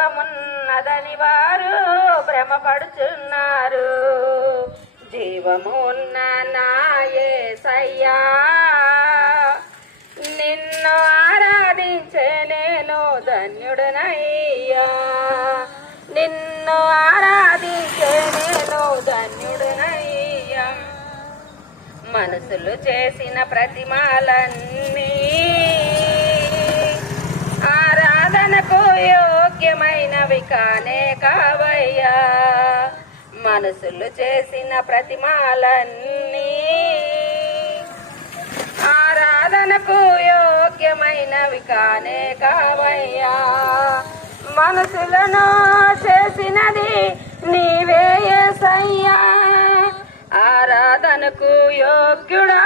జీవమున్నదని వారు భ్రమపడుచున్నారు. జీవము ఉన్న నా యేసయ్యా నిన్ను ఆరాధించే నేను ధన్యుడనయ్యా. నిన్ను ఆరాధించే నేను ధన్యుడనయ్యా. మనసులు చేసిన ప్రతిమాలన్నీ ఆరాధనకు యోగ్యమైనవి కానే కావయ్యా. మనసులు చేసిన ప్రతిమాలన్నీ ఆరాధనకు యోగ్యమైనవి కానే కావయ్యా. మనసులను చేసినది నీవే యేసయ్యా. ఆరాధనకు యోగ్యుడా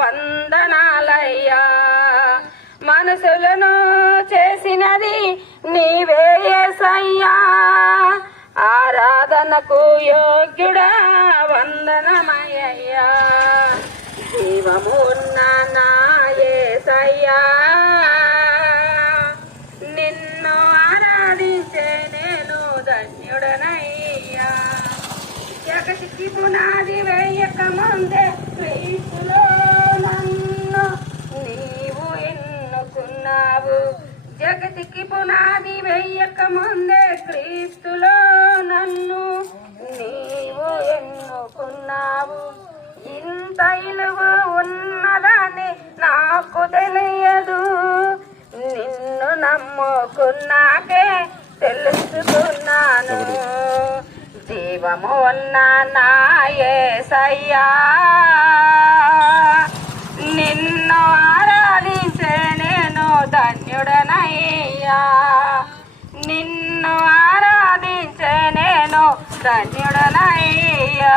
వందనాలయ్యా. మనసులను చేసినది నీవే యేసయ్యా. ఆరాధనకు యోగ్యుడా వందనమయ్యా. జీవము ఉన్న నా యేసయ్యా నిన్ను ఆరాధించే నేను ధన్యుడనయ్యా. జగతికి పునాది వేయక ముందే క్రీస్తులో నన్ను నీవు ఎన్నుకున్నావు. జగతికి పునాది వేయక ముందే క్రీస్తులో నన్ను నీవు ఎన్నుకున్నావు. ఇంత ఇలువ ఉన్నదని నాకు తెలియదు. నిన్ను నమ్ముకున్నాకే తెలుసుకున్నాను. జీవము ఉన్న నా యేసయ్యా నిన్ను ఆరాధించే నేను ధన్యుడనయ్యా. నిన్ను ఆరాధించే నేను ధన్యుడనయ్యా.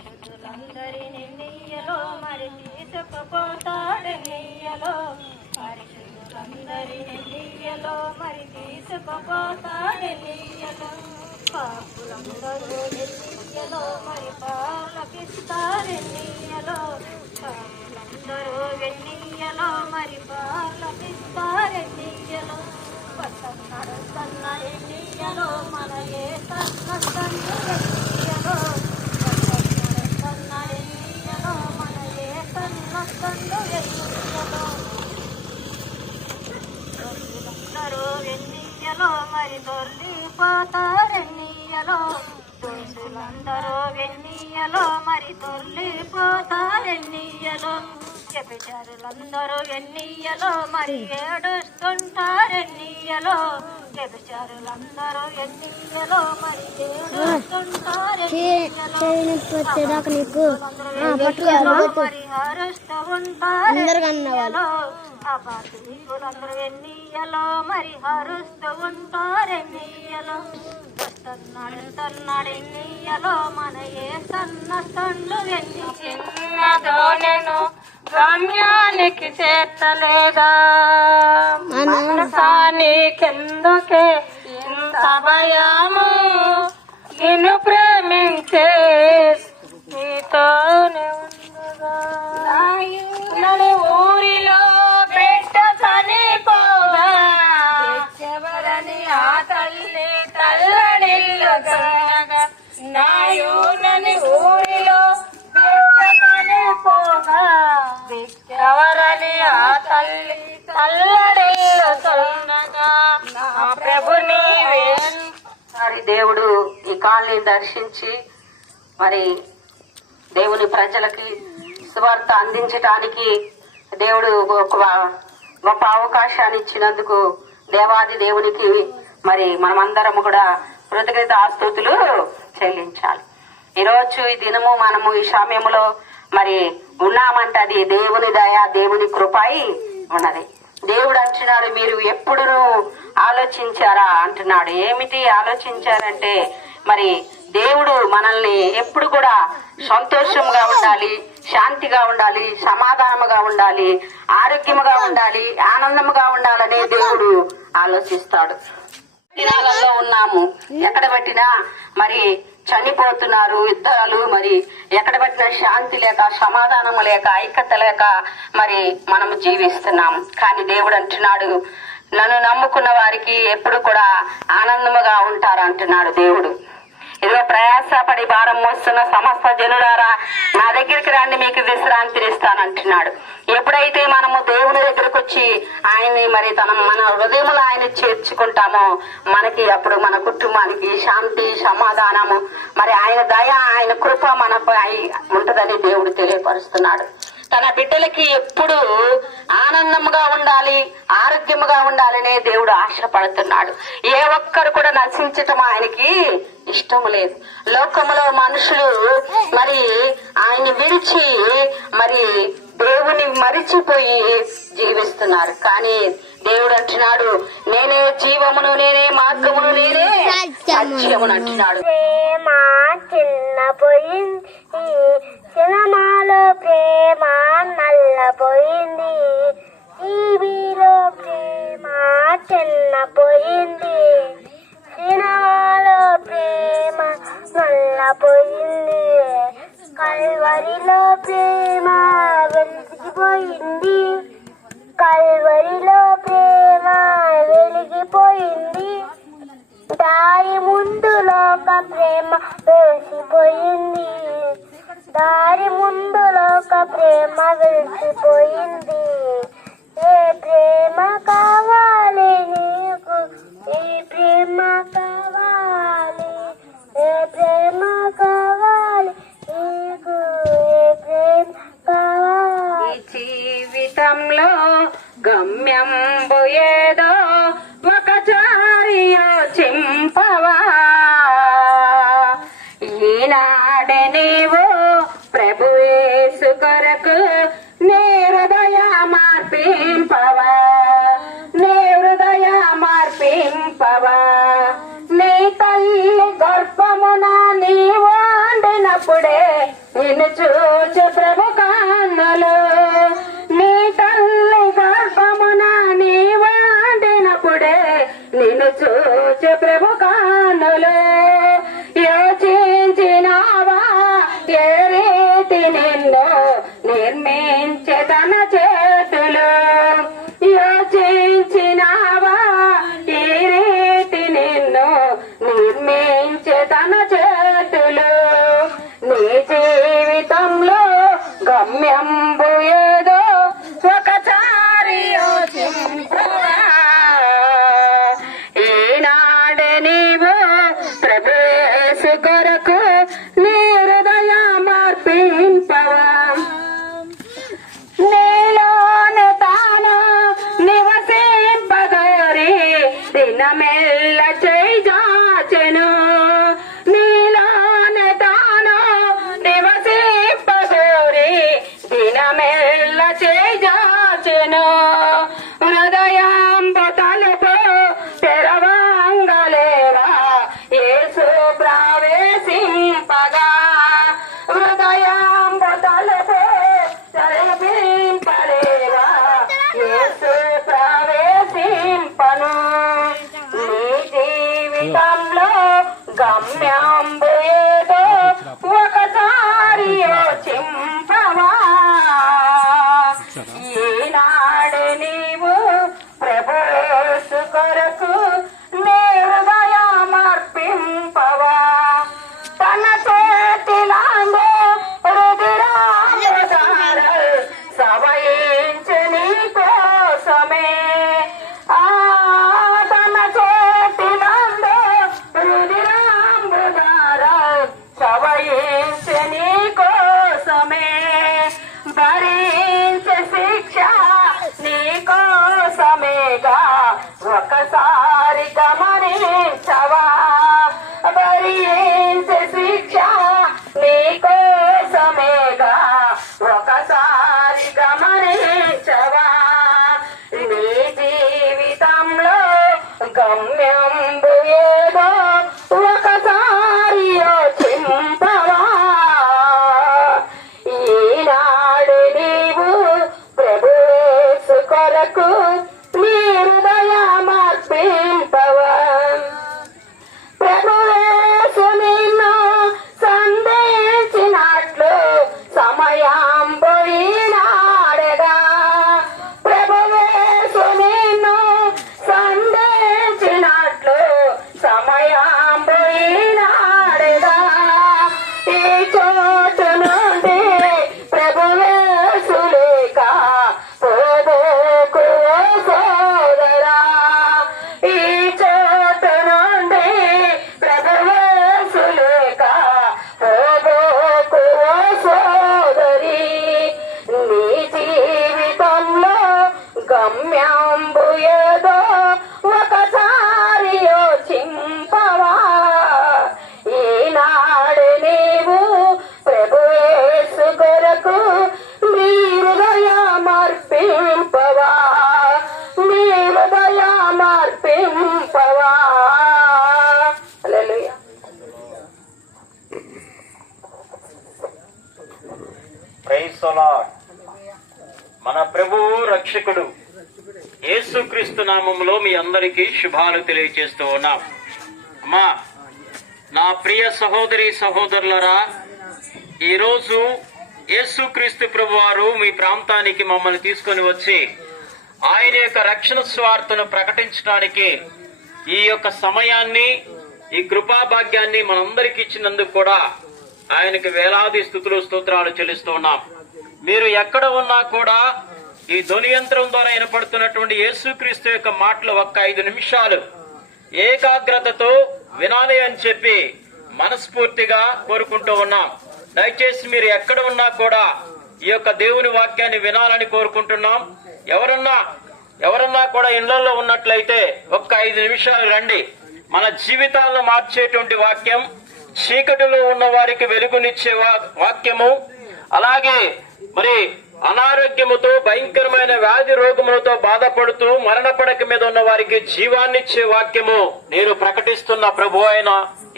పరిశుద్ధులందరిని నీయలో మరి తీసుకుపోతాడెన్నీయలో. పరిశుద్ధులందరిని నీయలో మరి తీసుకుపోతాడెన్నీయలో. పాపులందరూ ఎన్నీయలో మరి పాలకిస్తారెన్నీయలో. పాపులందరూ ఎన్నీయలో మరి పాలకిస్తారెన్నీయలో. పట్టం నడుస్తున్న ఎన్నీయలో మన ఏ తన్ను ఎన్నీయలో. ఎన్నీయలో మరి దొర్లిపోతారెన్నీయలో. దోషులందరూ ఎన్నీయలో మరి దొర్లిపోతారెన్నీయలో. వ్యభిచారులందరూ ఎన్నీయలో మరి ఏడుస్తుంటారెన్నీయలో. వ్యభిచారులందరూ ఎన్నీయలో మరి ఏడుస్తుంటారెన్నీయలో. మరి హరుస్తూ ఉంటారెన్నీయలో. అపార్థులందరూ ఎన్నీయలో మరి హరుస్తూ ఉంటారెన్నీయలో. వస్తున్నాడు ఎన్నీయలో మన ఏ సన్నస్తుండు ఎన్ని. చిన్నదో నేను గమ్యానికి చేర్చలేదా. మనసానికెందుకే ఇంత భయము. నిన్ను ప్రేమించే నీతోనే ఉండగా. నన్ను ఊరిలో పెట్ట చనిపోగా ఎవరని ఆ తల్లి తల్లడిల్లుగా. నాయునని ఊరిలో పెట్ట చనిపోగా ఎవరని ఆ తల్లి తల్లడిల్లుతుండగా. నా ప్రభు నీవే. దేవుడు ఈ కాలనీ దర్శించి మరి దేవుని ప్రజలకి సువార్త అందించటానికి దేవుడు ఒక గొప్ప అవకాశాన్ని ఇచ్చినందుకు దేవాది దేవునికి మరి మనమందరము కూడా కృతజ్ఞత ఆస్తుతులు చెల్లించాలి. ఈరోజు ఈ దినము మనము ఈ సమయంలో మరి ఉన్నామంటే అది దేవుని దయ, దేవుని కృపాయి ఉన్నది. దేవుడు అంటున్నాడు, మీరు ఎప్పుడు ఆలోచించారా అంటున్నాడు. ఏమిటి ఆలోచించారంటే మరి దేవుడు మనల్ని ఎప్పుడు కూడా సంతోషంగా ఉండాలి, శాంతిగా ఉండాలి, సమాధానముగా ఉండాలి, ఆరోగ్యముగా ఉండాలి, ఆనందముగా ఉండాలనే దేవుడు ఆలోచిస్తాడు. దినాలలో ఉన్నాము, ఎక్కడ పెట్టినా మరి చనిపోతున్నారు, యుద్ధాలు, మరి ఎక్కడ పెట్టినా శాంతి లేక, సమాధానము లేక, ఐక్యత లేక మరి మనము జీవిస్తున్నాం. కానీ దేవుడు అంటున్నాడు, నన్ను నమ్ముకున్న వారికి ఎప్పుడు కూడా ఆనందముగా ఉంటారు అంటున్నాడు దేవుడు. ఇదిగో ప్రయాసపడి భారం మోస్తున్న సమస్త జనులారా నా దగ్గరికి రండి, మీకు విశ్రాంతినిస్తానంటున్నాడు. ఎప్పుడైతే మనము దేవుని దగ్గరకు వచ్చి ఆయన్ని మరి మన హృదయంలో ఆయన చేర్చుకుంటామో మనకి అప్పుడు మన కుటుంబానికి శాంతి, సమాధానము, మరి ఆయన దయ, ఆయన కృప మనపై ఉంటుందని దేవుడు తెలియపరుస్తున్నాడు. తన బిడ్డలకి ఎప్పుడు ఆనందముగా ఉండాలి, ఆరోగ్యముగా ఉండాలనే దేవుడు ఆశపడుతున్నాడు. ఏ ఒక్కరు కూడా నశించటం ఆయనకి ఇష్టం లేదు. లోకములో మనుషులు మరి ఆయన్ని విడిచి మరి దేవుని మరిచిపోయి జీవిస్తున్నారు. కానీ దేవుడు అంటున్నాడు, నేనే జీవమును, నేనే మార్గమును, నేనే సత్యమును అంటున్నాడు. ప్రేమ చిన్నపోయింది, సినిమాలో ప్రేమ నల్లపోయింది, టీవీలో ప్రేమ చిన్నపోయింది, సినిమాలో ప్రేమ నల్లపోయింది, కల్వరిలో ప్రేమ వెలిగిపోయింది, కల్వరిలో ప్రేమ వెలిగిపోయింది, దారి ముందు లోక ప్రేమ వెలిసిపోయింది, దారి ముందు లోక ప్రేమ వెలిసిపోయింది. ఏ ప్రేమ కావాలి నీకు, ఏ ప్రేమ కావాలి, ఏ ప్రేమ కావాలి నీకు, ఏ ప్రేమ కావాలి. ఈ జీవితంలో గమ్యంబు ఏదో ఒకసారి యోచింపవా, ఈనాడే నీవు ప్రభు యేసు కొరకు నీ హృదయ మార్పింపవా, నీ హృదయ మార్పింపవా. నీ తల్లి గర్భమున నీవు వండినప్పుడే నిన్ను చూచు ప్రభు కన్నులు, నీ తల్లి గర్భమున నీవు వండినప్పుడే నిన్ను చూచు ప్రభు కన్నులు. యోచించినావా ఏ రీతి నిన్ను నిర్మించే తన చేతులు, యోచించినావా ఏ రీతి నిన్ను నిర్మించే తన చేతులు. నీ జీవితంలో గమ్యంబు ఏదో ఒకసారి యోచింపవా, ఈనాడే నీవు ప్రభు యేసు కొరకు నీ హృదయ మార్పింపవా. నీలోనే తాను నివసింపగోరి దినమెల్ల చేజాచెను, నీలోనే తాను నివసింపగోరి దినమెల్ల చేజాచెను. హృదయాంబు తలుపు తెరవంగలేరా యేసు ప్రవేశింపగా, ప్రైజ్ ది లార్డ్. మన ప్రభువు రక్షకుడు యేసుక్రీస్తు నామములో మీ అందరికీ శుభాలు తెలియజేస్తూ ఉన్నాం. అమ్మా, నా ప్రియ సహోదరి సహోదరులరా, ఈరోజు యేసుక్రీస్తు ప్రభువారు మీ ప్రాంతానికి మమ్మల్ని తీసుకొని వచ్చి ఆయన యొక్క రక్షణ స్వార్థను ప్రకటించడానికి ఈ యొక్క సమయాన్ని, ఈ కృపాభాగ్యాన్ని మనందరికి ఇచ్చినందుకు కూడా ఆయనకి వేలాది స్తుతులు స్తోత్రాలు చెల్లిస్తూ ఉన్నాం. మీరు ఎక్కడ ఉన్నా కూడా ఈ ధ్వని యంత్రం ద్వారా వినపడుతున్నటువంటి యేసుక్రీస్తు యొక్క మాటలు ఒక్క 5 నిమిషాలు ఏకాగ్రతతో వినాలి అని చెప్పి మనస్ఫూర్తిగా కోరుకుంటూ ఉన్నాం. దయచేసి మీరు ఎక్కడ ఉన్నా కూడా ఈ యొక్క దేవుని వాక్యాన్ని వినాలని కోరుకుంటున్నాం. ఎవరన్నా కూడా ఇళ్లలో ఉన్నట్లయితే ఒక్క 5 నిమిషాలు రండి. మన జీవితాలను మార్చేటువంటి వాక్యం, చీకటిలో ఉన్న వారికి వెలుగునిచ్చే వాక్యము, అలాగే మరి అనారోగ్యముతో భయంకరమైన వ్యాధి రోగములతో బాధపడుతూ మరణ పడక మీద ఉన్న వారికి జీవాన్నిచ్చే వాక్యము నేను ప్రకటిస్తున్న ప్రభు అయిన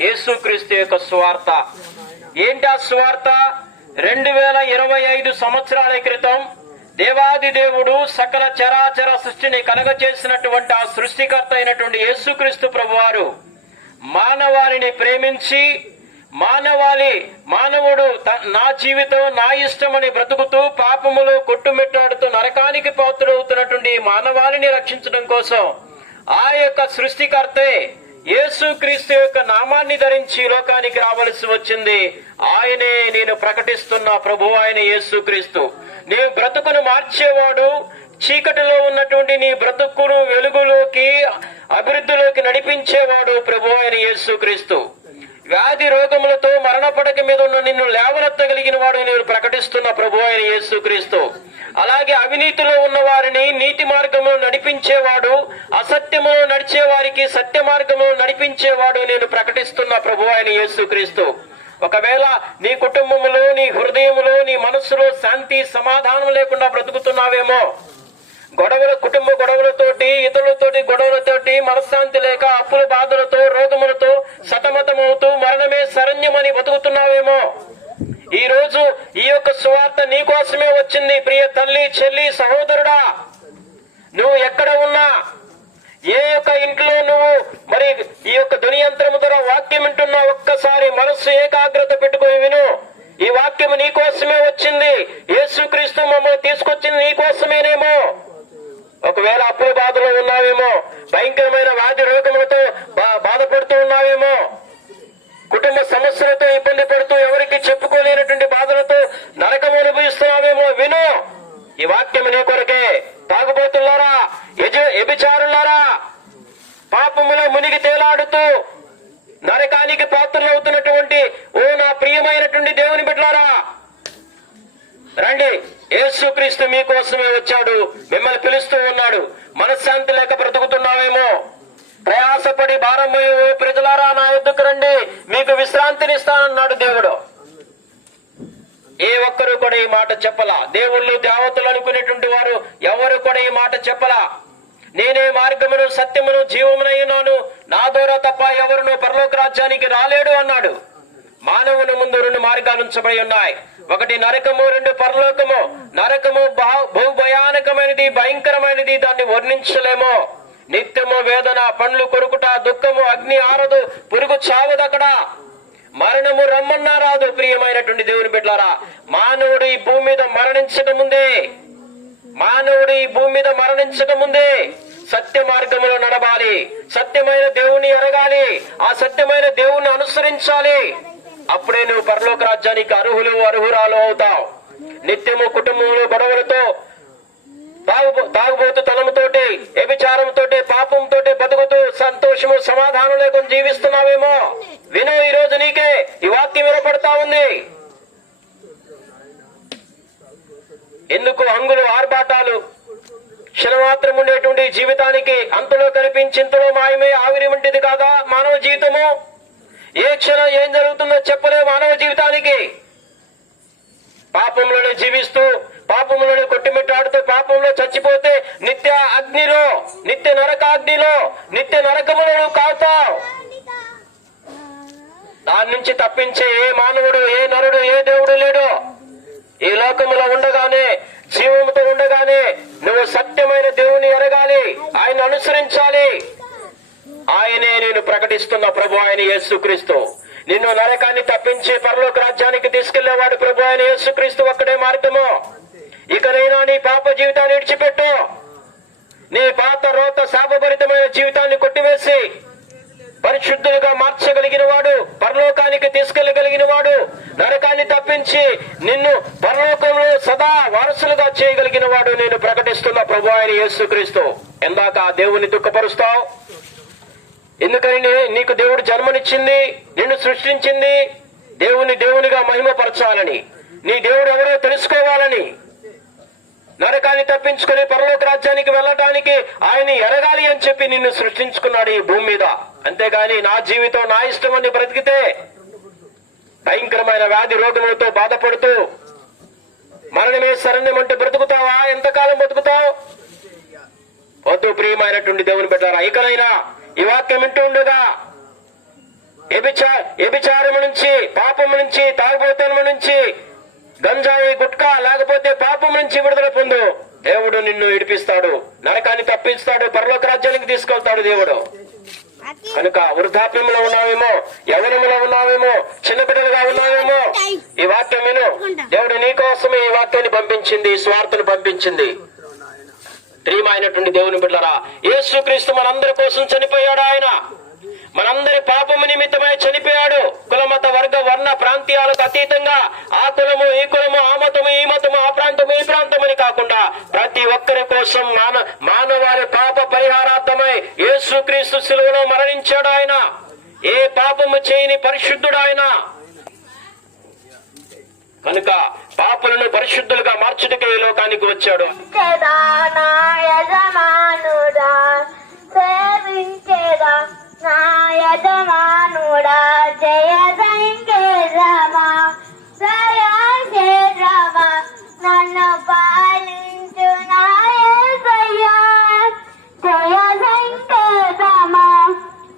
యేసుక్రీస్తు యొక్క సువార్త. ఏంటి ఆ సువార్త? 2025 సంవత్సరాల క్రితం దేవాది దేవుడు సకల చరాచర సృష్టిని కలగచేసినటువంటి ఆ సృష్టికర్త అయినటువంటి యేసుక్రీస్తు ప్రభువారు మానవాళిని ప్రేమించి మానవుడు నా జీవితం నా ఇష్టమని బ్రతుకుతూ పాపములు కొట్టుమిట్టాడుతూ నరకానికి పాత్రుడవుతున్నటువంటి మానవాళిని రక్షించడం కోసం ఆ యొక్క సృష్టికర్తే యేసుక్రీస్తు యొక్క నామాన్ని ధరించి లోకానికి రావలసి వచ్చింది. ఆయనే నేను ప్రకటిస్తున్న ప్రభు అయిన యేసుక్రీస్తు. నీ బ్రతుకును మార్చేవాడు, చీకటిలో ఉన్నటువంటి నీ బ్రతుకును వెలుగులోకి అభివృద్ధిలోకి నడిపించేవాడు ప్రభు అయిన యేసుక్రీస్తు. వ్యాధి రోగములతో మరణ పడక మీద ఉన్న నిన్ను లేవనెత్తగలిగిన వాడు నేను ప్రకటిస్తున్న ప్రభు అయిన యేసుక్రీస్తు. అలాగే అవినీతిలో ఉన్న వారిని నీతి మార్గంలో నడిపించేవాడు, అసత్యములో నడిచే వారికి సత్య మార్గంలో నడిపించేవాడు నేను ప్రకటిస్తున్న ప్రభు అయిన యేసుక్రీస్తు. ఒకవేళ నీ కుటుంబములో, నీ హృదయములో, నీ మనస్సులో శాంతి సమాధానం లేకుండా బ్రతుకుతున్నావేమో, కుటుంబ గొడవలతోటి, ఇతరులతోటి గొడవలతోటి, మనశ్శాంతి లేక అప్పుల బాధలతో, రోగములతో సతమతమవుతూ మరణమే శరణ్యమని బతుకుతున్నావేమో, ఈ రోజు ఈ యొక్క సువార్త నీ కోసమే వచ్చింది. ప్రియ తల్లి, చెల్లి, సహోదరుడా, నువ్వు ఎక్కడ ఉన్నా, ఏ యొక్క ఇంట్లో నువ్వు మరి ఈ యొక్క ధ్వని యంత్రము ద్వారా వాక్యం వింటున్నా, ఒక్కసారి మనస్సు ఏకాగ్రత పెట్టుకుని విను. ఈ వాక్యం నీ కోసమే వచ్చింది. యేసుక్రీస్తు మమ్మల్ని తీసుకొచ్చింది నీ కోసమేనేమో. ఒకవేళ అప్పుల బాధలో ఉన్నావేమో, భయంకరమైన వ్యాధి రోగములతో బాధపడుతూ ఉన్నావేమో, కుటుంబ సమస్యలతో ఇబ్బంది పడుతూ ఎవరికి చెప్పుకోలేనటువంటి బాధలతో నరకం అనుభవిస్తున్నావేమో, విను. ఈ వాక్యం నీ కొరకే. తాగుబోతులారా, వ్యభిచారులారా, పాపములో మునిగి తేలాడుతూ నరకానికి పాత్రలవుతున్నటువంటి ఓ నా ప్రియమైనటువంటి దేవుని బిడ్డలారా, రండి. యేసుక్రీస్తు మీకోసమే వచ్చాడు, మిమ్మల్ని పిలుస్తూ ఉన్నాడు. మనశ్శాంతి లేక బ్రతుకుతున్నావేమో, ప్రయాసపడి భారమయ్యే ఓ ప్రజలారా నా యొద్దకు రండి, మీకు విశ్రాంతినిస్తానన్నాడు దేవుడు. ఏ ఒక్కరు కూడా ఈ మాట చెప్పలా. దేవుళ్ళు దేవతలు అనుకునేటువంటి వారు ఎవరు కూడా ఈ మాట చెప్పలా. నేనే మార్గమును సత్యమును జీవమునైనాను, నా ద్వారా తప్ప ఎవరును పరలోక రాజ్యానికి రాలేడు అన్నాడు. మానవుని ముందు 2 మార్గాలు ఉంచబడి ఉన్నాయి. ఒకటి నరకము, 2 పరలోకము. నరకము బహుభయానకమైనది, భయంకరమైనది, దాన్ని వర్ణించలేమో. నిత్యము వేదన, పండ్లు కొరుకుట, దుఃఖము, అగ్ని ఆరదు, పురుగు చావదక్కడ, మరణము రమ్మన్నా రాదు. ప్రియమైనటువంటి దేవుని బిడ్డలారా, మానవుడు ఈ భూమి మీద మరణించక ముందే సత్య మార్గములో నడవాలి, సత్యమైన దేవుని ఎరగాలి, ఆ సత్యమైన దేవుని అనుసరించాలి. అప్పుడే నువ్వు పరలోక రాజ్యానికి అర్హురాలు అవుతావు. నిత్యము కుటుంబంలో గొడవలతో, తాగుబోతు తనముతోటి, వ్యభిచారంతోటి, పాపంతోటి బతుకుతూ సంతోషము సమాధానం లేకుండా జీవిస్తున్నావేమో, విను. ఈ రోజు నీకే ఈ వాక్యం వినపడతా ఉంది. ఎందుకు హంగులు, ఆర్భాటాలు? క్షణమాత్రం ఉండేటువంటి జీవితానికి అంతలో కనిపించింతలో మాయమే ఆవిరి వంటిది కాదా మానవ జీవితము? ఏ క్షణం ఏం జరుగుతుందో చెప్పలే మానవ జీవితానికి. పాపంలోనే జీవిస్తూ, పాపంలోనే కొట్టిమిట్టాడుతూ, పాపంలో చచ్చిపోతే నిత్య అగ్నిలో, నిత్య నరకాగ్నిలో, నిత్య నరకములను కావుతావు. దాని నుంచి తప్పించే ఏ మానవుడు, ఏ నరుడు, ఏ దేవుడు లేడు. ఈ లోకం ప్రకటిస్తున్న ప్రభు అయిన యేసుక్రీస్తు. నిన్ను నరకాన్ని తప్పించి పరలోక రాజ్యానికి తీసుకెళ్లేవాడు ప్రభు అయిన యేసుక్రీస్తు ఒక్కడే మార్గము. ఇకనైనా నీ పాప జీవితాన్ని విడిచిపెట్టు. నీ పాత రోత శాపభరితమైన జీవితాన్ని కొట్టివేసి పరిశుద్ధులుగా మార్చగలిగిన వాడు, పరలోకానికి తీసుకెళ్లగలిగిన వాడు, నరకాన్ని తప్పించి నిన్ను పరలోకంలో సదా వారసులుగా చేయగలిగిన వాడు నేను ప్రకటిస్తున్న ప్రభు అయిన యేసుక్రీస్తు. ఎందాక ఆ దేవుని దుఃఖపరుస్తావు? ఎందుకని నీకు దేవుడు జన్మనిచ్చింది, నిన్ను సృష్టించింది దేవునిగా మహిమపరచాలని, నీ దేవుడు ఎవరో తెలుసుకోవాలని, నరకాన్ని తప్పించుకుని పరలోక రాజ్యానికి వెళ్ళటానికి ఆయన ఎరగాలి అని చెప్పి నిన్ను సృష్టించుకున్నాడు ఈ భూమి మీద. అంతేగాని నా జీవితం నా ఇష్టం అని బ్రతికితే భయంకరమైన వ్యాధి రోగములతో బాధపడుతూ మరణమే శరణ్యమంటూ బ్రతుకుతావా? ఎంతకాలం బ్రతుకుతావు? వద్దు ప్రియమైనటువంటి దేవుని బిడ్డలారా, ఇకనైనా ఈ వాక్యం వింటూ ఉండగా వ్యభిచారము నుంచి, పాపము నుంచి, తాగుబోతనము నుంచి, గంజాయి గుట్కా లేకపోతే పాపం నుంచి విడుదల పొందు. దేవుడు నిన్ను విడిపిస్తాడు, నరకాన్ని తప్పిస్తాడు, పరలోక రాజ్యానికి తీసుకెళ్తాడు దేవుడు. కనుక వృద్ధాప్యంలో ఉన్నావేమో, యవ్వనంలో ఉన్నావేమో, చిన్న బిడ్డలుగా ఉన్నావేమో, ఈ వాక్యం విను. దేవుడు నీ కోసమే ఈ వాక్యాన్ని పంపించింది, ఈ స్వార్థను పంపించింది. ప్రియమైనటువంటి దేవుని బిడ్డలారా, యేసుక్రీస్తు మనందరి కోసం చనిపోయాడు. ఆయన మనందరి పాపము నిమిత్తమై చనిపోయాడు. కులమత వర్గ వర్ణ ప్రాంతీయాలకు అతీతంగా ఆ కులము ఈ కులము, ఆ మతము ఈ మతము, ఆ ప్రాంతము ఈ ప్రాంతమని కాకుండా ప్రతి ఒక్కరి కోసం మానవాళి పాప పరిహారార్థమై యేసుక్రీస్తు శిలువలో మరణించాడు. ఆయన ఏ పాపము చేయని పరిశుద్ధుడు ఆయన. కనుక పాపులను పరిశుద్ధులుగా మార్చుటకే ఈ లోకానికి వచ్చాడు. నా యజమానుడా జయ సంకేతమా, జయ క్షేత్రమా, నన్ను పాలించు నా యేసయ్యా. జయ సంకేతమా,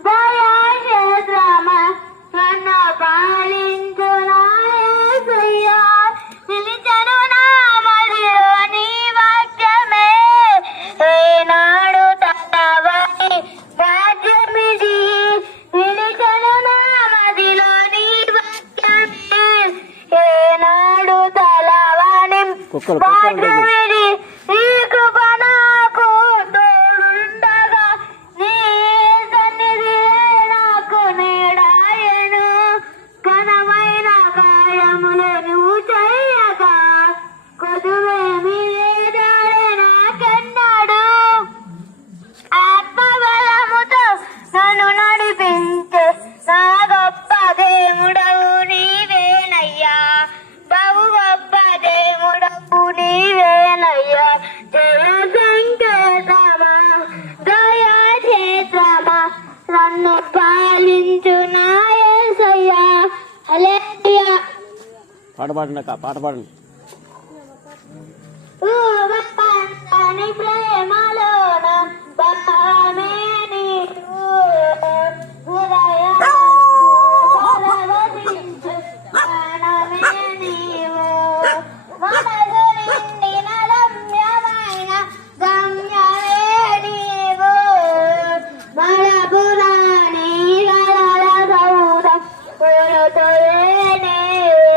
జయ క్షేత్రమా, నన్ను పాలించు నా యేసయ్యా. నిలిచెను నా మదిలో నీ వాక్యమే, ఏనాడు తలవని రాజ్యమిది. నిలిచెను నా మదిలో నీ వాక్యమే, ఏనాడు తలవని రాజ్యమిది. నీ కృప నాకు తోడుండగా, నీ సన్నిధి నాకు నీడాయెను. ఘనమైన గాయములు నువ్వు చేయగా, కొదువేమి లేదాడే నాకన్నాడు. ఆత్మబలముతో నన్ను నడిపించే నా గొప్ప దేవుడవు నీవేనయ్యా, బహు గొప్ప దేవుడవు నీవేనయ్యా. జయ సంకేతమా, దయ క్షేత్రమా, నన్ను పాలించు నా యేసయ్యా. హల్లెలూయా. పాట పాడండి అక్క, పాట పాడండి. నీ ప్రేమలోన బలమే నీవు, హృదయము పరవశించు ప్రాణమే నీవు. మనసు నిండిన రమ్యమైన గమ్యమే నీవు. మలపురాణి గలల సౌధం పూలతోయే నీవు.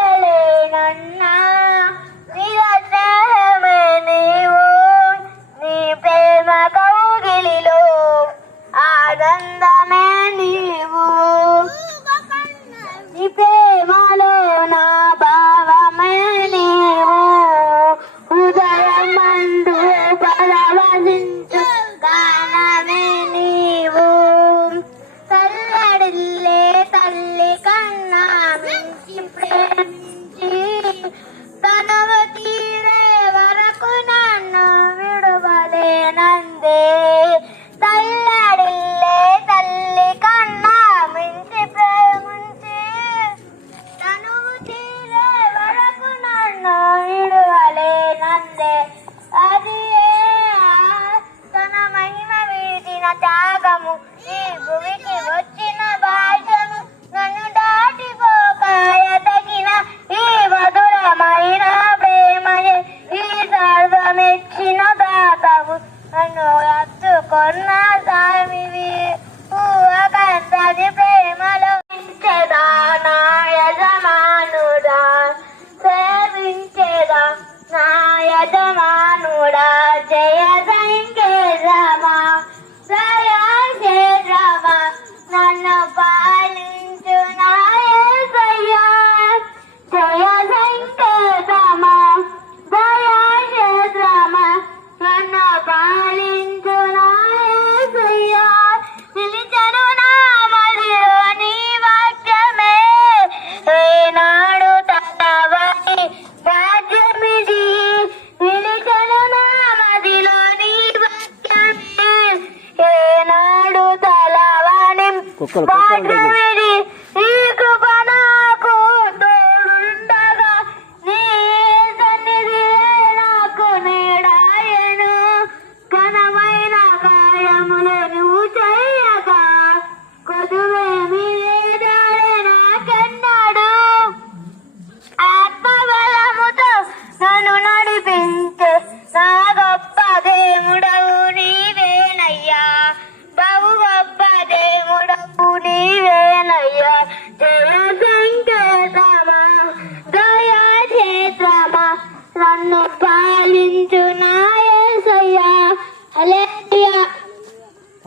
ఎడబాయలేనన్నా నిరతమే నీవు.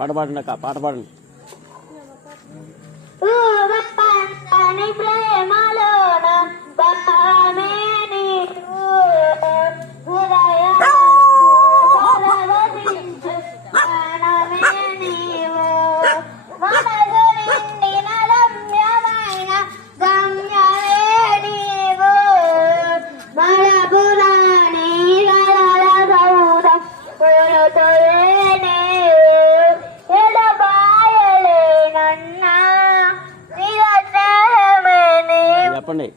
పాట పాడండి అక్క, పాట పాడండి. ఊగప్పని ప్రేమలోన భావమే నీవు హృదయము పరవశించు ప్రాణమే నీవు మనసు నిండిన రమ్యమైన గమ్యమే నీవు మలపురాణి గలల సౌరం పురుతులే నీవు ఎడబాయలేనన్నా నిరతమే నీవు. చెప్పండి.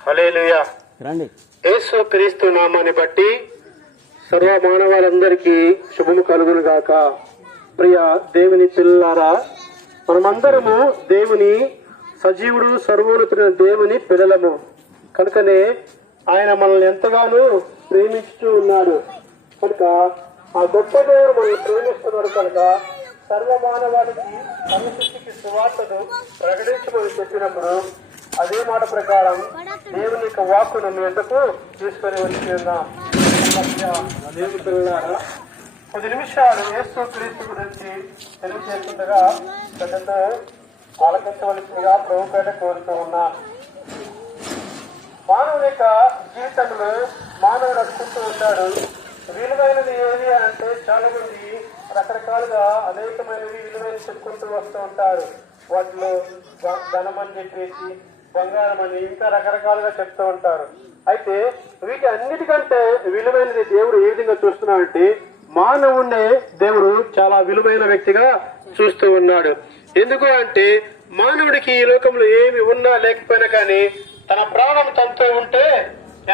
హల్లెలూయా. రండి. యేసు క్రీస్తు నామాన్ని బట్టి సర్వ మానవాళందరికీ శుభము కలుగును గాక. ప్రియ దేవుని పిల్లలారా, మనమందరము దేవుని సజీవుడు సర్వోన్నతుడైన దేవుని పిల్లలము కనుకనే ఆయన మనల్ని ఎంతగానో ప్రేమిస్తూ ఉన్నాడు. కనుక ఆ గొప్ప దేవుడు మనల్ని ప్రేమిస్తున్నాడు కనుక సర్వ మానవాళికి సర్వశక్తికి సువార్తను ప్రకటించమని చెప్పినప్పుడు అదే మాట ప్రకారం దేవుని యొక్క వాక్కును మీ ఎందుకు తీసుకొని వచ్చి ఉన్నాం. దేవుని పిల్లలారా, 10 నిమిషాలు యేసు క్రీస్తు గురించి తెలియజేస్తుండగా పెద్దతో ఆలకించవలసిందిగా ప్రభుపేట కోరుతూ ఉన్నాను. మానవుని యొక్క జీవితంలో మానవుడు అనుకుంటూ ఉంటాడు, విలువైనది ఏది అంటే చాలా మంది రకరకాలుగా అనేకమైనవి విలువైన చెప్పుకుంటూ వస్తూ ఉంటారు. వాటిలో ధనం అని చెప్పేసి, బంగారం అని, ఇంకా రకరకాలుగా చెప్తూ ఉంటారు. అయితే వీటి అన్నిటికంటే విలువైనది దేవుడు ఏ విధంగా చూస్తున్నాడంటే మానవుణ్ణే దేవుడు చాలా విలువైన వ్యక్తిగా చూస్తూ ఉన్నాడు. ఎందుకు అంటే మానవుడికి ఈ లోకంలో ఏమి ఉన్నా లేకపోయినా కానీ తన ప్రాణం తనతో ఉంటే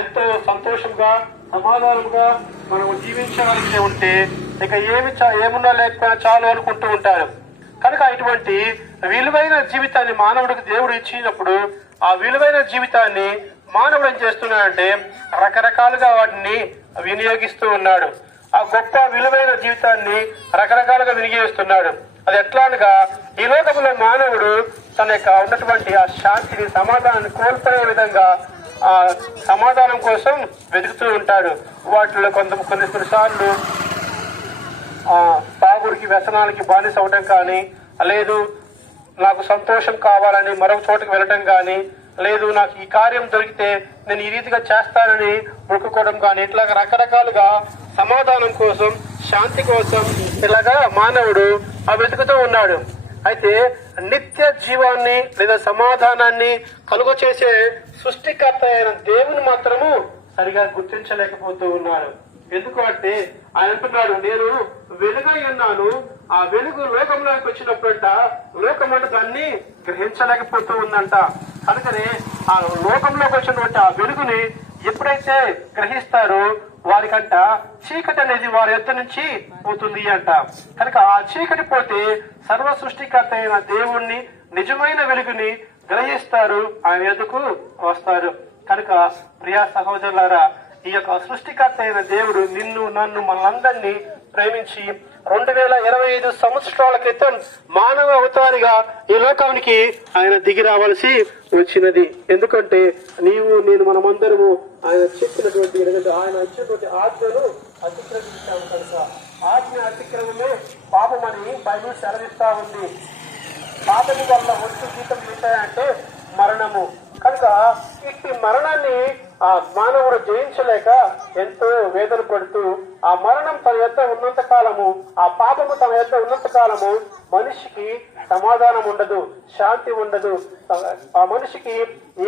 ఎంతో సంతోషంగా సమాధానంగా మనం జీవించవలసి ఉంటే ఇక ఏమున్నా లేకపోయినా చాలు అనుకుంటూ ఉంటారు. కనుక ఇటువంటి విలువైన జీవితాన్ని మానవుడికి దేవుడు ఇచ్చినప్పుడు ఆ విలువైన జీవితాన్ని మానవుడు ఏం చేస్తున్నాడంటే రకరకాలుగా వాటిని వినియోగిస్తూ ఉన్నాడు. ఆ గొప్ప విలువైన జీవితాన్ని రకరకాలుగా వినియోగిస్తున్నాడు. అది ఎట్లా అనగా ఈ లోకంలో మానవుడు తన యొక్క ఉన్నటువంటి ఆ శాంతిని సమాధానాన్ని కోల్పోయే విధంగా ఆ సమాధానం కోసం వెతుకుతూ ఉంటాడు. వాటిలో కొన్నిసార్లు తాగుడికి వ్యసనాలకి బానిస అవడం కానీ, లేదు నాకు సంతోషం కావాలని మరొక చోటుకు వెళ్ళటం కానీ, లేదు నాకు ఈ కార్యం దొరికితే నేను ఈ రీతిగా చేస్తానని మొక్కుకోవడం కానీ, ఇట్లా రకరకాలుగా సమాధానం కోసం శాంతి కోసం ఇలాగా మానవుడు వెతుకుతూ ఉన్నాడు. అయితే నిత్య జీవాన్ని లేదా సమాధానాన్ని కలుగ చేసే సృష్టికర్త అయిన దేవుని మాత్రము సరిగా గుర్తించలేకపోతూ ఉన్నాడు. ఎందుకు అంటే ఆయన అంటున్నాడు, నేను వెలుగై ఉన్నాను, ఆ వెలుగు లోకంలోకి వచ్చినప్పుడంట లోకం అంటే దాన్ని గ్రహించలేకపోతూ ఉందంట. కనుకనే ఆ లోకంలోకి వచ్చినటువంటి ఆ వెలుగుని ఎప్పుడైతే గ్రహిస్తారో వారికంట చీకటి అనేది వారి యొద్ద నుంచి పోతుంది అంట. కనుక ఆ చీకటి పోతే సర్వ సృష్టికర్త అయిన దేవుణ్ణి నిజమైన వెలుగుని గ్రహిస్తారు, ఆయన యొద్దకు వస్తారు. కనుక ప్రియా సహోదరులారా, ఈ యొక్క సృష్టికర్త అయిన దేవుడు నిన్ను నన్ను మనందరినీ ప్రేమించి 2025 సంవత్సరాల క్రితం మానవ అవతారిగా ఈ లోకానికి ఆయన దిగి రావాల్సి వచ్చినది. ఎందుకంటే నీవు నేను మనమందరము ఆయన చెప్పినటువంటి ఆయన ఇచ్చినటువంటి ఆజ్ఞను అతిక్రమించాము. కనుక ఆజ్ఞ అతిక్రమమే పాపమని బైబిల్ సెలవిస్తా ఉంది. పాపము వల్ల వస్తు జీతం ఏంటంటే మరణము. కనుక ఇట్టి మరణాన్ని ఆ మానవుడు జయించలేక ఎంతో వేదన పడుతూ ఆ మరణం తన యొక్క ఉన్నంత కాలము, ఆ పాపము తన యొక్క ఉన్నంత కాలము మనిషికి సమాధానం ఉండదు, శాంతి ఉండదు. ఆ మనిషికి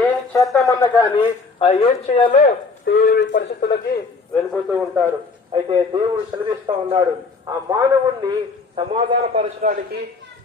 ఏం చేద్దామన్నా కానీ ఏం చేయాలో తెలియని పరిస్థితులకి వెళ్ళిపోతూ ఉంటారు. అయితే దేవుడు సెలవిస్తా ఉన్నాడు, ఆ మానవుణ్ణి సమాధానపరచడానికి,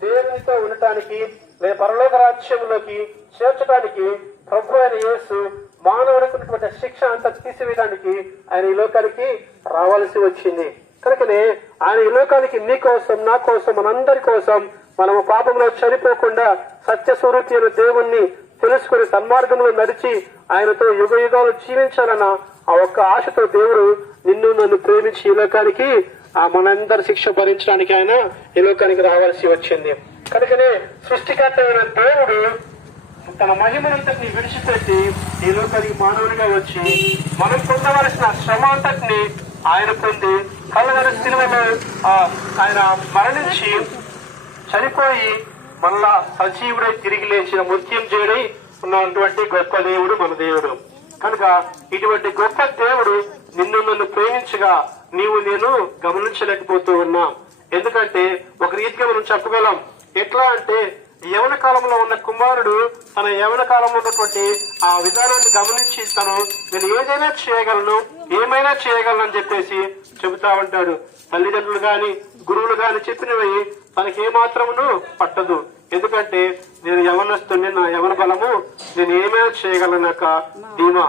దేవునితో ఉండటానికి, లేదా పరలోక రాజ్యంలోకి చేర్చడానికి ప్రభు అయిన యేసు మానవుడికి ఉన్నటువంటి శిక్ష అంతా తీసివేయడానికి ఆయన ఈ లోకానికి రావాల్సి వచ్చింది. కనుకనే ఆయన ఈ లోకానికి నీ కోసం, నా కోసం, మనందరి కోసం మనము పాపంలో చనిపోకుండా సత్యస్వరూపి అయిన దేవుణ్ణి తెలుసుకుని సన్మార్గంలో నడిచి ఆయనతో యుగ యుగాలు జీవించాలన్న ఆ ఒక్క ఆశతో దేవుడు నిన్ను నన్ను ప్రేమించి ఈ లోకానికి మనందరి శిక్ష భరించడానికి ఆయన ఈ లోకానికి రావాల్సి వచ్చింది. కనుకనే సృష్టికర్త అయిన దేవుడు తన మహిమనంతటిని విడిచిపెట్టి ఈ లోకానికి మానవునిగా వచ్చి మనం పొందవలసిన శ్రమ అంతటిని ఆయన పొంది కలవరి సిలువలో ఆయన మరణించి చనిపోయి మళ్ళా సజీవుడై తిరిగి లేచిన మృత్యుంజయుడై ఉన్నటువంటి గొప్ప దేవుడు మన దేవుడు. కనుక ఇటువంటి గొప్ప దేవుడు నిన్ను నన్ను ప్రేమించగా నీవు నేను గమనించలేకపోతూ ఉన్నాం. ఎందుకంటే ఒక రీతిగా మనం చెప్పగలం. ఎట్లా అంటే యవన కాలంలో ఉన్న కుమారుడు తన యవన కాలంలో ఉన్నటువంటి ఆ విధానాన్ని గమనించి నేను ఏదైనా చేయగలను, ఏమైనా చేయగలను అని చెప్పేసి చెబుతా ఉంటాడు. తల్లిదండ్రులు గాని గురువులు గాని చెప్పినవి తనకేమాత్రమును పట్టదు. ఎందుకంటే నేను యవనస్తుని, నా యవన బలము నేను ఏమైనా చేయగలనక ధీమా.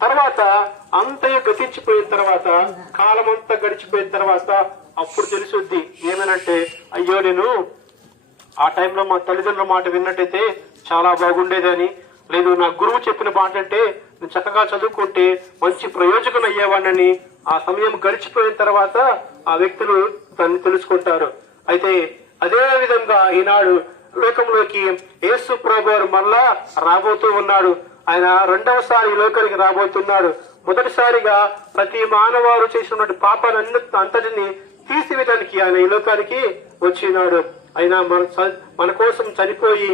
తర్వాత అంతయు గతించిపోయిన తర్వాత, కాలం అంతా గడిచిపోయిన తర్వాత అప్పుడు తెలుసుద్ది ఏమనంటే, అయ్యో నేను ఆ టైంలో మా తల్లిదండ్రుల మాట విన్నట్టయితే చాలా బాగుండేదని, లేదు నా గురువు చెప్పిన మాట అంటే నేను చక్కగా చదువుకుంటే మంచి ప్రయోజకులు అయ్యేవాడిని ఆ సమయం గడిచిపోయిన తర్వాత ఆ వ్యక్తులు దాన్ని తెలుసుకుంటారు. అయితే అదే విధంగా ఈనాడు లోకంలోకి యేసు ప్రభువారు మళ్ళా రాబోతూ ఉన్నాడు. ఆయన రెండవసారి లోకానికి రాబోతున్నాడు. మొదటిసారిగా ప్రతి మానవారు చేసినటువంటి పాపాన్ని అంతటిని తీసివేయడానికి ఆయన ఈ లోకానికి వచ్చినాడు. ఆయన మన కోసం చనిపోయి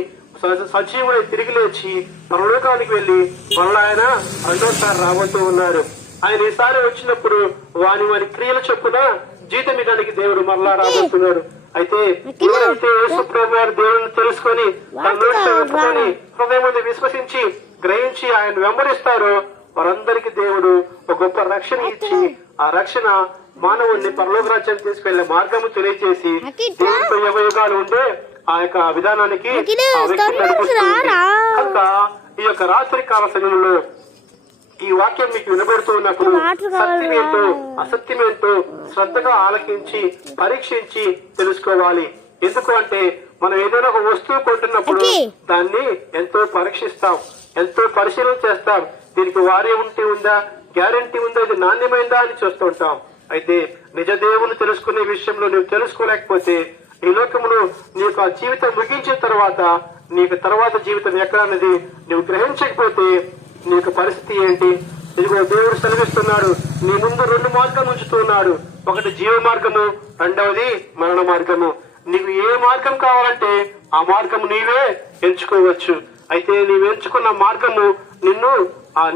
సజీవుడై తిరిగి లేచి పరలోకానికి వెళ్లి మళ్ళా ఆయన రెండోసారి రాబోతూ ఉన్నారు. ఆయన ఈసారి వచ్చినప్పుడు వాని క్రియల చొప్పున జీతం ఇవ్వడానికి దేవుడు మళ్ళా రాబోతున్నాడు. అయితే ఎవరైతే యేసు ప్రభు వారి దేవుడిని తెలుసుకొని తన నోటితో ఒప్పుకొని హృదయం విశ్వసించి గ్రహించి ఆయన వెంబడిస్తారో వారందరికీ దేవుడు ఒక గొప్ప రక్షణ ఇచ్చి ఆ రక్షణ మానవుణ్ణి పరలోక రాజ్యాన్ని తీసుకెళ్లే మార్గము తెలియజేసి దేవుడితో యుగాలు ఉండే ఆ యొక్క విధానానికి ఆ వ్యక్తి నడిపిస్తుంది. కనుక ఈ యొక్క రాత్రి కాల సమయంలో ఈ వాక్యం మీకు వినబడుతూ ఉన్నప్పుడు సత్యమేంటో అసత్యమేంటో శ్రద్ధగా ఆలకించి పరీక్షించి తెలుసుకోవాలి. ఎందుకు అంటే మనం ఏదైనా ఒక వస్తువు కొంటున్నప్పుడు దాన్ని ఎంతో పరీక్షిస్తాం, ఎంతో పరిశీలన చేస్తాం. దీనికి వారంటీ ఉందా, గ్యారంటీ ఉందా, ఇది నాణ్యమైందా అని చూస్తూ ఉంటాం. అయితే నిజ దేవుని తెలుసుకునే విషయంలో నువ్వు తెలుసుకోలేకపోతే ఈ లోకమును నీకు ఆ జీవితం ముగించిన తర్వాత నీకు తర్వాత జీవితం ఎక్కడన్నది నువ్వు గ్రహించకపోతే నీకు పరిస్థితి ఏంటి? ఇదిగో దేవుడు సెలవిస్తున్నాడు, నీ ముందు 2 మార్గాలు ఉంచుతున్నాడు. ఒకటి జీవ మార్గము, రెండవది మరణ మార్గము. నీకు ఏ మార్గం కావాలంటే ఆ మార్గము నీవే ఎంచుకోవచ్చు. అయితే నీవు ఎంచుకున్న మార్గము నిన్ను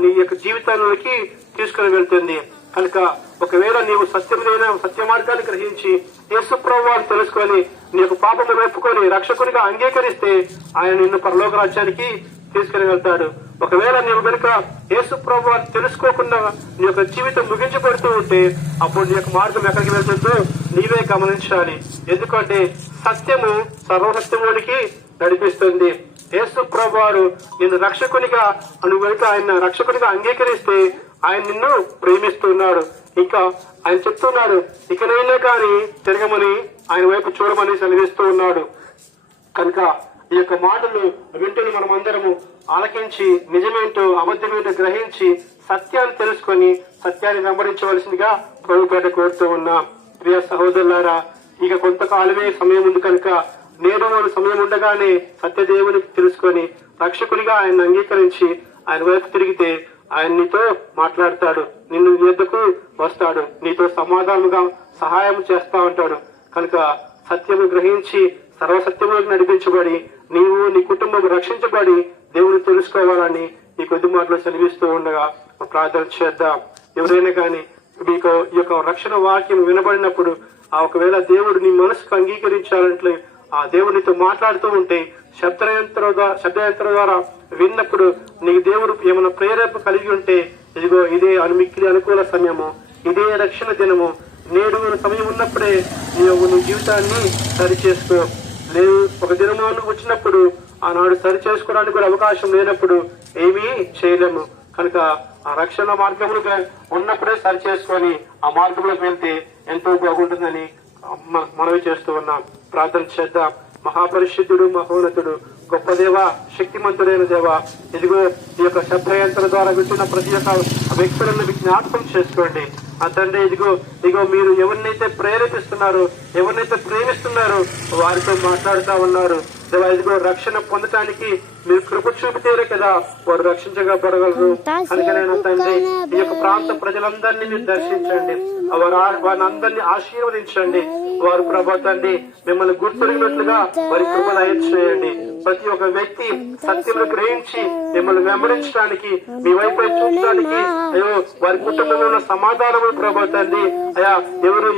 నీ యొక్క జీవితానికి తీసుకుని వెళ్తుంది. కనుక ఒకవేళ నీవు సత్య మార్గాన్ని గ్రహించి యేసు ప్రభువుని తెలుసుకొని నీ యొక్క పాపము వెప్పుకొని రక్షకునిగా అంగీకరిస్తే ఆయన నిన్ను పరలోక రాజ్యానికి తీసుకుని వెళ్తాడు. ఒకవేళ నీవు కనుక యేసు ప్రభువుని తెలుసుకోకుండా నీ యొక్క జీవితం ముగించబడుతూ ఉంటే అప్పుడు నీ యొక్క మార్గం ఎక్కడికి వెళ్తుందో నీవే గమనించాలి. ఎందుకంటే సత్యము సర్వసత్యంలోనికి నడిపిస్తుంది. యేసు ప్రభువారు నిన్ను రక్షకునిగా నువ్వు కనుక ఆయన రక్షకునిగా అంగీకరిస్తే ఆయన నిన్ను ప్రేమిస్తున్నాడు. ఇంకా ఆయన చెప్తున్నాడు, ఇకనైనా కానీ తిరగమని ఆయన వైపు చూడమని సెలవిస్తూ ఉన్నాడు. కనుక ఈ యొక్క మాటలు వింటున్న మనం అందరము ఆలకించి నిజమేంటో అబద్ధమేంటో గ్రహించి సత్యాన్ని తెలుసుకొని సత్యాన్ని వెంబడించవలసిందిగా ప్రభుపేట కోరుతూ ఉన్నాం. ప్రియ సహోదరులారా, ఇక కొంతకాలమే సమయం ఉంది కనుక నేడు సమయం ఉండగానే సత్యదేవునికి తెలుసుకొని రక్షకునిగా ఆయన అంగీకరించి ఆయన వైపు తిరిగితే ఆయన నీతో మాట్లాడతాడు, నిన్ను ఎద్దుకు వస్తాడు, నీతో సమాధానంగా సహాయం చేస్తా ఉంటాడు. కనుక సత్యము గ్రహించి సర్వసత్యంలోకి నడిపించబడి నీవు నీ కుటుంబం రక్షించబడి దేవుని తెలుసుకోవాలని ఈ కొద్ది మాటలు సెలవిస్తూ ఉండగా ప్రార్థన చేద్దాం. ఎవరైనా కానీ మీకు ఈ యొక్క రక్షణ వాక్యం వినబడినప్పుడు ఒకవేళ దేవుడు నీ మనసుకు అంగీకరించాలంటే ఆ దేవుడితో మాట్లాడుతూ ఉంటే శబ్దయంత్రం ద్వారా విన్నప్పుడు నీకు దేవుడు ఏమైనా ప్రేరేపణ కలిగి ఉంటే ఇదిగో ఇదే మిక్కిలి అనుకూల సమయము, ఇదే రక్షణ దినము, నేడు సమయం ఉన్నప్పుడే నీవు నీ జీవితాన్ని సరిచేసుకో. లేదు ఒక దినమాను వచ్చినప్పుడు ఆనాడు సరి చేసుకోవడానికి కూడా అవకాశం లేనప్పుడు ఏమీ చేయలేము. కనుక ఆ రక్షణ మార్గంలో ఉన్నప్పుడే సరి చేసుకొని ఆ మార్గంలోకి వెళ్తే ఎంతో బాగుంటుందని మనవి చేస్తూ ఉన్నాం. ప్రార్థన చేద్దాం. మహాపరిశుద్ధుడు, మహోన్నతుడు, గొప్ప దేవ, శక్తిమంతుడైన దేవ, ఇదిగో ఈ యొక్క శబ్దయంత్రం ద్వారా వింటున్న ప్రతి ఒక్క వ్యక్తులను జ్ఞాపకం చేసుకోండి. ఆ తండ్రి ఇదిగో మీరు ఎవరినైతే ప్రేరేపిస్తున్నారో, ఎవరినైతే ప్రేమిస్తున్నారో వారితో మాట్లాడుతూ ఉన్నారు. దేవా ఇదిగో రక్షణ పొందటానికి మీరు కృప చూపితేనే కదా వారు రక్షించబడగలరు. అందుకనైనా తండ్రి ఈ యొక్క ప్రాంత ప్రజలందరినీ మీరు దర్శించండి, వారిని అందరినీ ఆశీర్వదించండి. వారు ప్రభా తండ్రి మిమ్మల్ని గుర్తున్నట్లుగా వారి కృప దయచేయండి. ప్రతి ఒక్క వ్యక్తి సత్యమును గ్రహించి మిమ్మల్ని వెంబడించడానికి మీ వైపు చూడటానికి అయ్యో వారి కుటుంబంలో ఉన్న సమాధానము ప్రభా తండ్రి అయా ఎవరు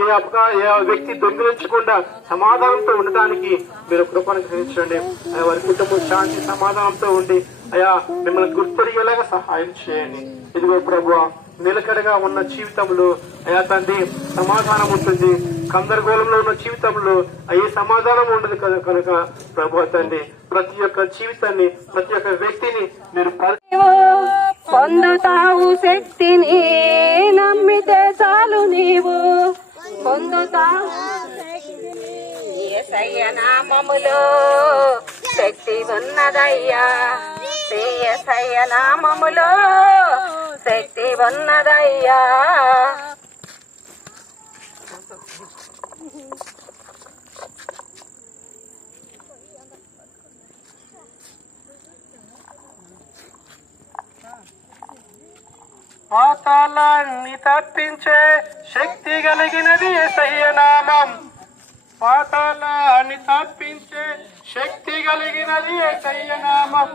ఏ వ్యక్తి దొంగిలించకుండా సమాధానంతో ఉండటానికి మీరు కృపను గ్రహించండి. అయ్యా వారి కుటుంబం శాంతి సమాధానంతో ఉండి అయా మిమ్మల్ని గుర్తెరిగేలాగా సహాయం చేయండి. ఇదిగో ప్రభువా నిలకడగా ఉన్న జీవితంలో అయా తండ్రి సమాధానం ఉంటుంది, గందరగోళంలో ఉన్న జీవితంలో ఏ సమాధానం ఉండదు కనుక ప్రభు తండ్రి ప్రతి ఒక్క జీవితాన్ని ప్రతి ఒక్క వ్యక్తిని మీరు పొందుతావు శక్తిని నమ్మితే చాలు నీవు పొందుతావు యేసయ్య నామములో శక్తి ఉన్నదయ్యా, యేసయ్య నామములో శక్తి ఉన్నదయ్యా. పాతాళాన్ని తప్పించే శక్తి కలిగినది యేసయ్య నామం, పాతాళాన్ని తప్పించే శక్తి కలిగినది యేసయ్య నామం.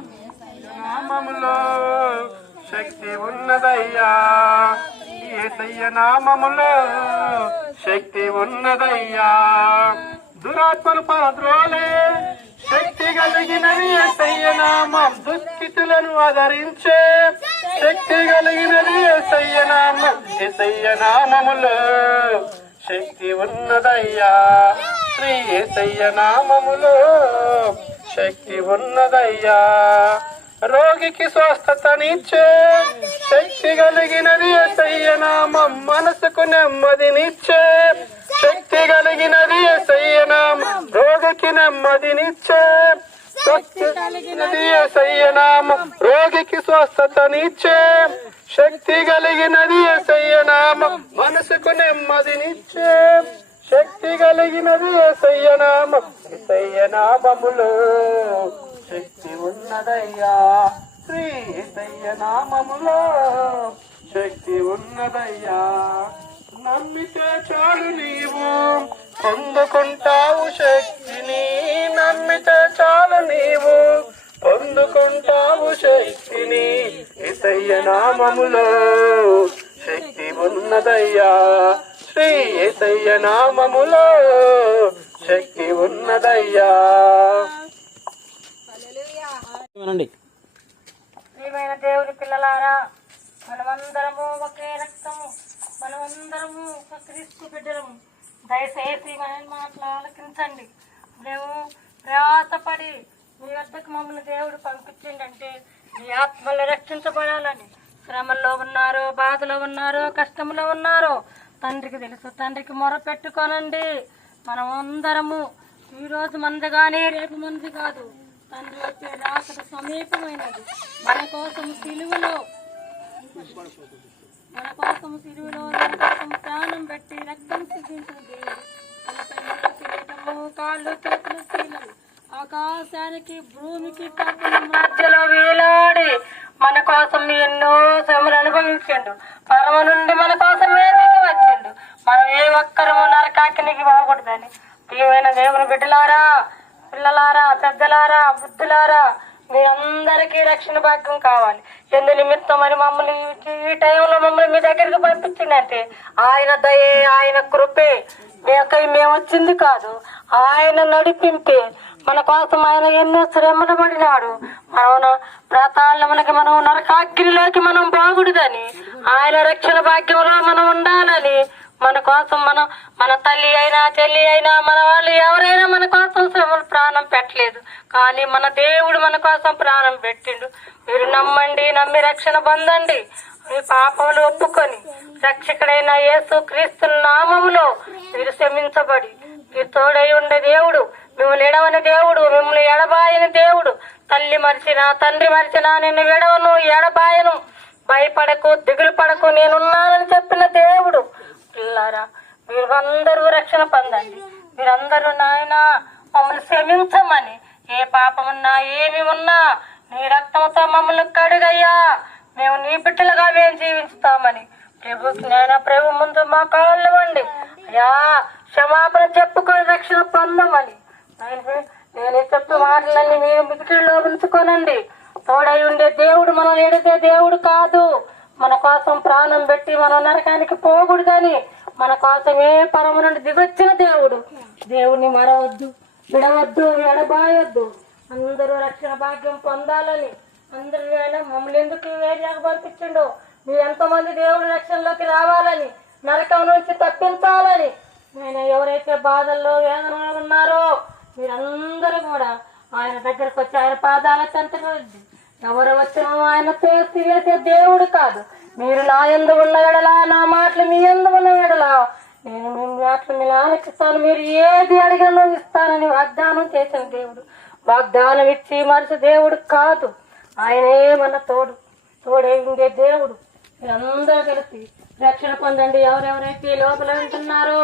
నామములో శక్తి ఉన్నదయ్యా, యేసయ్య నామములో శక్తి ఉన్నదయ్యా. దురాత్మను పరద్రోలే శక్తి కలిగినది యేసయ్య నామం, దుఃఖితులను ఆదరించే శక్తి కలిగినది యేసయ్య నామం. యేసయ్య నామములో శక్తి ఉన్నదయ్యా, శ్రీ యేసయ్య నామములో శక్తి ఉన్నదయ్యా. రోగికి స్వస్థతనిచ్చే శక్తి కలిగినది యేసయ్య నామం, మనసుకు నెమ్మదినిచ్చే శక్తి కలిగినది యేసయ్య నామం. రోగికి నెమ్మదినిచ్చే శక్తి కలిగినది యేసయ్య నామం, రోగికి స్వస్థతనిచ్చే శక్తి కలిగినది యేసయ్య నామం. మనసుకు నెమ్మదినిచ్చే శక్తి కలిగినది యేసయ్య నామం. యేసయ్య నామములో శక్తి ఉన్నదయ్యా, శ్రీ యేసయ్య నామములో శక్తి ఉన్నదయ్యా. నమ్మితే చాలు నీవు పొందుకుంటావు శక్తిని, నమ్మితే చాలు నీవు పొందుకుంటావు శక్తిని. యేసయ్య నామములో శక్తి ఉన్నదయ్యా, శ్రీ యేసయ్య నామములో శక్తి ఉన్నదయ్యా. వినండి. ప్రియమైన దేవుని పిల్లలారా, మనమందరము ఒకే రక్తము, మనమందరము ఒక క్రీస్తు బిడ్డలము. దయచేసి మన మాటలు ఆలకించండి. మేము ప్రయాసపడి మీ వద్దకు మమ్మల్ని దేవుడు పంపించిండంటే మీ ఆత్మలు రక్షించబడాలని. శ్రమల్లో ఉన్నారో, బాధలో ఉన్నారో, కష్టంలో ఉన్నారో తండ్రికి తెలుసు. తండ్రికి మొర పెట్టుకోనండి. మనం అందరము ఈరోజు మనది కానీ రేపు మనది కాదు. తండ్రి వచ్చే రాకడ సమీపమైనది. మన కోసం సిలువలో మన కోసం ప్రాణం పెట్టి రక్తం సిద్ధించిన దేవుడు తన కిరీటము, కాళ్ళు చేతులు శీలలు ఆకాశానికి భూమికి మధ్యలో వేలాడి మన కోసం ఎన్నో శ్రమలు అనుభవించండు. పరమ నుండి మన కోసం ఏదికి వచ్చిండు. మనం ఏ ఒక్కరము నరకాకినికి పోకూడదని. ప్రియమైన దేవుని బిడ్డలారా, పిల్లలారా, పెద్దలారా, బుద్ధులారా, మీ అందరికీ రక్షణ భాగ్యం కావాలి. ఎందు నిమిత్తం అని మమ్మల్ని ఈ టైంలో మమ్మల్ని మీ దగ్గరికి పంపించిందంటే ఆయన దయే, ఆయన కృపే. మేము వచ్చింది కాదు, ఆయన నడిపింపే. మన కోసం ఆయన ఎన్నో శ్రమలు పడినాడు. మనం నరకాగ్నిలోకి మనం బాగుడదని, ఆయన రక్షణ భాగ్యంలో మనం ఉండాలని, మన కోసం మన తల్లి అయినా చెల్లి అయినా మన వాళ్ళు ఎవరైనా మన కోసం శ్రమలు ప్రాణం పెట్టలేదు. కానీ మన దేవుడు మన కోసం ప్రాణం పెట్టిండు. మీరు నమ్మండి, నమ్మి రక్షణ పొందండి. మీ పాపములు ఒప్పుకొని రక్షకుడైన యేసు క్రీస్తు నామములో మీరు క్షమించబడి మీరు తోడై ఉండే దేవుడు, మిమ్మల్ని ఎడవని దేవుడు, మిమ్మల్ని ఎడబాయని దేవుడు. తల్లి మరిచినా తండ్రి మరిచినా నిన్ను ఎడవను, ఎడబాయను. భయపడకు, దిగులు పడకు, నేనున్నానని చెప్పిన దేవుడు. పిల్లారా, మీరందరూ రక్షణ పొందండి. మీరందరూ నాయన మమ్మల్ని క్షమించమని ఏ పాపమున్నా ఏమి ఉన్నా నీ రక్తంతో మమ్మల్ని కడుగయ్యా, మేము నీ బిడ్డలుగా మేము జీవించుతామని ప్రభు ముందు మా కాళ్ళు వండి అయ్యా క్షమాపణ చెప్పుకొని రక్షణ పొందమని నేను చెప్పే మాటలన్నీ మీరు మిగిలిలో ఉంచుకోనండి. తోడై ఉండే దేవుడు మనం ఎడితే దేవుడు కాదు, మన కోసం ప్రాణం పెట్టి మనం నరకానికి పోకూడదని మన కోసమే పరమ నుండి దిగొచ్చిన దేవుడు. దేవుణ్ణి మరవద్దు, విడవద్దు, ఎడబాయొద్దు. అందరూ రక్షణ భాగ్యం పొందాలని అందరూ మమ్మల్ని ఎందుకు వేరేగా పంపించిండో, మీరు ఎంతమంది దేవుడి రక్షణలోకి రావాలని, నరకం నుంచి తప్పించాలని. నేను ఎవరైతే బాధల్లో వేదనలో ఉన్నారో మీరందరూ కూడా ఆయన దగ్గరకు వచ్చి ఆయన పాదాల చెంతకు ఎవరు వచ్చినా ఆయన తీసివేసే దేవుడు కాదు. మీరు నా యందు ఉన్న ఎడలా, నా మాటలు మీ యందు ఉన్న ఎడలా నేను మీ మాటలు మీ ఆలకిస్తాను, మీరు ఏది అడిగినా ఇస్తానని వాగ్దానం చేసిన దేవుడు. వాగ్దానం ఇచ్చి మనిషి దేవుడు కాదు, ఆయనే మన తోడే ఉండే దేవుడు. మీరందరూ కలిసి రక్షణ పొందండి. ఎవరెవరైతే లోపల వింటున్నారో,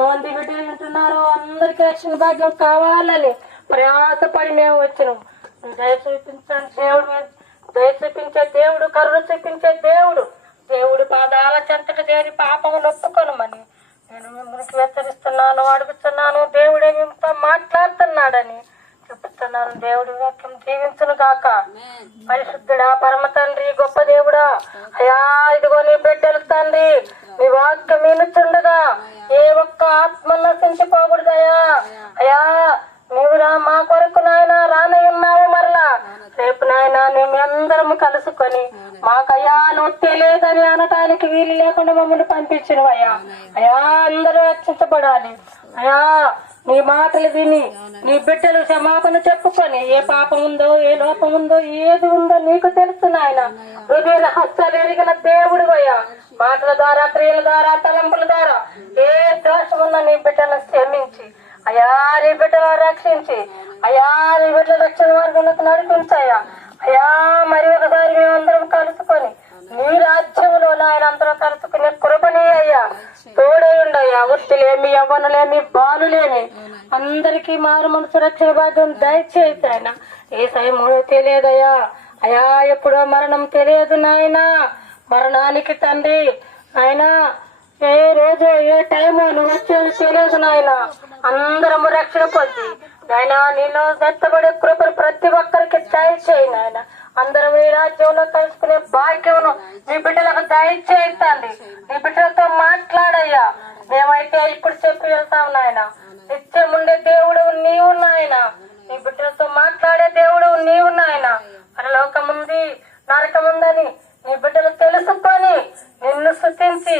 నోంది బిడ్డలు వింటున్నారో అందరికీ రక్షణ భాగ్యం కావాలని ప్రయాసపడి మేము వచ్చినాం. దయ చూపించండి దేవుడు, దయ చూపించే దేవుడు, కరుణ చూపించే దేవుడు. దేవుడి పాదాల చెంతట చేరి పాపములు ఒప్పుకొనమని నేను మిమ్మల్ని హెచ్చరిస్తున్నాను, అడుగుతున్నాను. దేవుడే మిమ్మతో మాట్లాడుతున్నాడని చెప్తున్నాను. దేవుడి వాక్యం జీవించును గాక. పరిశుద్ధుడా, పరమ తండ్రి, గొప్ప దేవుడా, అయా ఇదిగో నీ బిడ్డలు తండ్రి, నీ వాక్యం వినుచుండగా ఏ ఒక్క ఆత్మ నశించిపోకూడదయా. అయా నీవు మా కొరకు నాయన రానే ఉన్నావు, మరలా రేపు నాయన మేము అందరము కలుసుకొని మాకయ్యా నువ్వు తెలియదని అనటానికి వీలు లేకుండా మమ్మల్ని పంపించినవయ్యా. అయా అందరూ రక్షించబడాలి. అయా నీ మాటలు విని నీ బిడ్డలు క్షమాపణ చెప్పుకొని ఏ పాపం ఉందో, ఏ లోపం ఉందో, ఏది ఉందో నీకు తెలుసు నాయన. హృదయ రహస్యాలు ఎరిగిన దేవుడు అయ్యా. మాటల ద్వారా, క్రియల ద్వారా, తలంపుల ద్వారా ఏ దోషం ఉన్న నీ బిడ్డలను క్షమించి అయా నీ బిడ్డలను రక్షించి అయా నీ బిడ్డల రక్షణ మార్గంలోకి నడిపించాయా. అయా మరి ఒకసారి మేమందరం కలుసుకొని నీ రాజ్యంలో నాయన అందరం కలుసుకునే కృపని అయ్యా తోడేయుండయ్యా. వృత్తిలేమి, యవ్వనులేమి, బాలులేమి అందరికీ మారు మనసు రక్షణ భాగ్యం దయచేసి ఆయన. ఏ సమయంలో తెలియదయ్యా. అయా ఎప్పుడో మరణం తెలియదు నాయన. మరణానికి తండ్రి ఆయన ఏ రోజు ఏ టైము నువ్వు వచ్చేది తెలియదు నాయన. అందరము రక్షణ పొంది నాయన నీలో మెత్తబడే కృపను ప్రతి ఒక్కరికి దయచేయి నాయన. అందరం నీ రాజ్యంలో కలుసుకునే భాగ్యమును నీ బిడ్డలకు దయచేయండి. నీ బిడ్డలతో మాట్లాడయ్యా. మేమైతే ఇప్పుడు చెప్పి వెళ్తాం నాయన. నిత్యం ఉండే దేవుడు నీవు నాయన. నీ బిడ్డలతో మాట్లాడే దేవుడు నీవు నాయన. పరలోకముంది, నరకముందని నీ బిడ్డలు తెలుసుకొని నిన్ను స్తుతించి